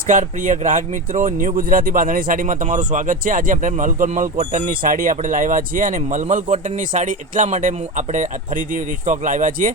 નમસ્કાર પ્રિય ગ્રાહક મિત્રો, ન્યૂ ગુજરાતી બાંધણી સાડીમાં તમારું સ્વાગત છે। આજે આપણે મલમલ કોટનની સાડી આપણે લાવ્યા છીએ અને મલમલ કોટનની સાડી એટલા માટે આપણે ફરીથી રીસ્ટોક લાવ્યા છીએ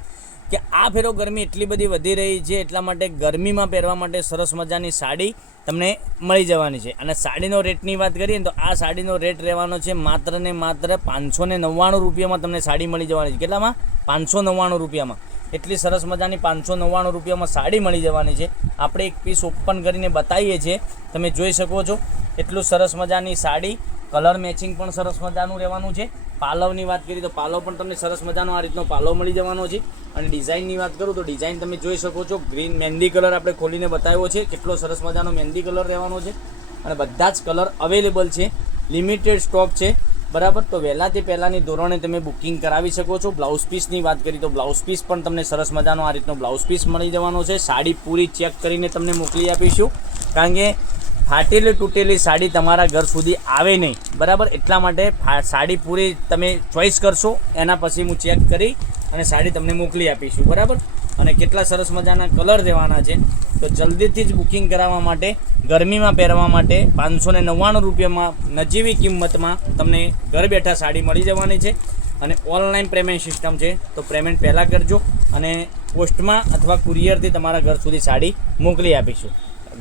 કે આ ફેરો ગરમી એટલી બધી વધી રહી છે, એટલા માટે ગરમીમાં પહેરવા માટે સરસ મજાની સાડી તમને મળી જવાની છે। અને સાડીનો રેટની વાત કરીએ તો આ સાડીનો રેટ રહેવાનો છે માત્ર ને માત્ર 599 રૂપિયામાં તમને સાડી મળી જવાની છે। કેટલામાં? 599 રૂપિયામાં। એટલી સરસ મજાની 599 રૂપિયામાં સાડી મળી જવાની છે। આપણે એક પીસ ઓપન કરીને બતાવીએ છીએ, તમે જોઈ શકો છો। એટલું સરસ મજાની સાડી, કલર મેચિંગ પણ સરસ મજાનું રહેવાનું છે। પાલવની વાત કરીએ તો પાલવ પણ તમને સરસ મજાનો આ રીતનો પાલવ મળી જવાનો છે। અને ડિઝાઇનની વાત કરું તો ડિઝાઇન તમે જોઈ શકો છો, ગ્રીન મહેંદી કલર આપણે ખોલીને બતાવ્યો છે। કેટલો સરસ મજાનો મહેંદી કલર રહેવાનો છે અને બધા જ કલર અવેલેબલ છે, લિમિટેડ સ્ટોક છે, બરાબર। તો વહેલાથી પહેલાંની ધોરણે તમે બુકિંગ કરાવી શકો છો। બ્લાઉઝ પીસની વાત કરીએ તો બ્લાઉઝ પીસ પણ તમને સરસ મજાનો આ રીતનો બ્લાઉઝ પીસ મળી જવાનો છે। સાડી પૂરી ચેક કરીને તમને મોકલી આપીશું, કારણ કે ફાટેલી તૂટેલી સાડી તમારા ઘર સુધી આવે નહીં, બરાબર। એટલા માટે સાડી પૂરી તમે ચોઈસ કરશો, એના પછી હું ચેક કરી અને સાડી તમને મોકલી આપીશું, બરાબર। અને કેટલા સરસ મજાના કલર દેવાના છે, તો જલ્દીથી જ બુકિંગ કરાવવા માટે, ગરમીમાં પહેરવા માટે 599 રૂપિયામાં નજીવી કિંમતમાં તમને ઘર બેઠા સાડી મળી જવાની છે। અને ઓનલાઈન પેમેન્ટ સિસ્ટમ છે, તો પેમેન્ટ પહેલાં કરજો અને પોસ્ટમાં અથવા કુરિયરથી તમારા ઘર સુધી સાડી મોકલી આપીશું।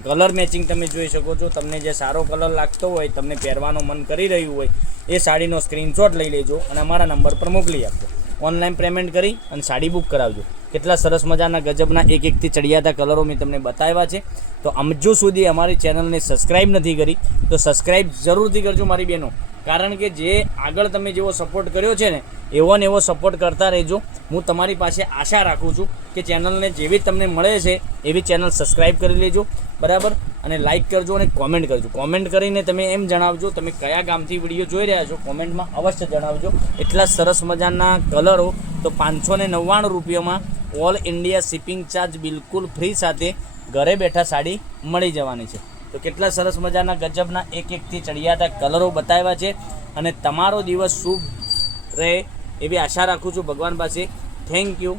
કલર મેચિંગ તમે જોઈ શકો છો, તમને જે સારો કલર લાગતો હોય, તમને પહેરવાનો મન કરી રહ્યું હોય, એ સાડીનો સ્ક્રીનશોટ લઈ લેજો અને અમારા નંબર પર મોકલી આપજો। ઓનલાઈન પેમેન્ટ કરી અને સાડી બુક કરાવજો। કેટલા સરસ મજાના ગજબના એકથી ચડિયાતા કલરો મેં તમને બતાવ્યા છે। તો હજુ સુધી અમારી ચેનલને સબસ્ક્રાઈબ નથી કરી તો સબસ્ક્રાઈબ જરૂરથી કરજો મારી બહેનો, કારણ કે જે આગળ તમે જેવો સપોર્ટ કર્યો છે ને, એવો ને એવો સપોર્ટ કરતા રહેજો। હું તમારી પાસે આશા રાખું છું કે ચેનલને જેવી તમને મળે છે એવી ચેનલ સબસ્ક્રાઈબ કરી લેજો, બરાબર। અને લાઇક કરજો અને કોમેન્ટ કરજો। કોમેન્ટ કરીને તમે એમ જણાવજો તમે કયા ગામથી વિડીયો જોઈ રહ્યા છો, કોમેન્ટમાં અવશ્ય જણાવજો। એટલા સરસ મજાના કલરો તો 599 રૂપિયામાં ઓલ ઇન્ડિયા શિપિંગ ચાર્જ બિલકુલ ફ્રી સાથે ઘરે બેઠા સાડી મળી જવાની છે। તો કેટલા સરસ મજાના ગજબના એકથી ચડિયાતા કલરો બતાવ્યા છે અને તમારો દિવસ શુભ રહે એવી આશા રાખું છું ભગવાન પાસે। Thank you.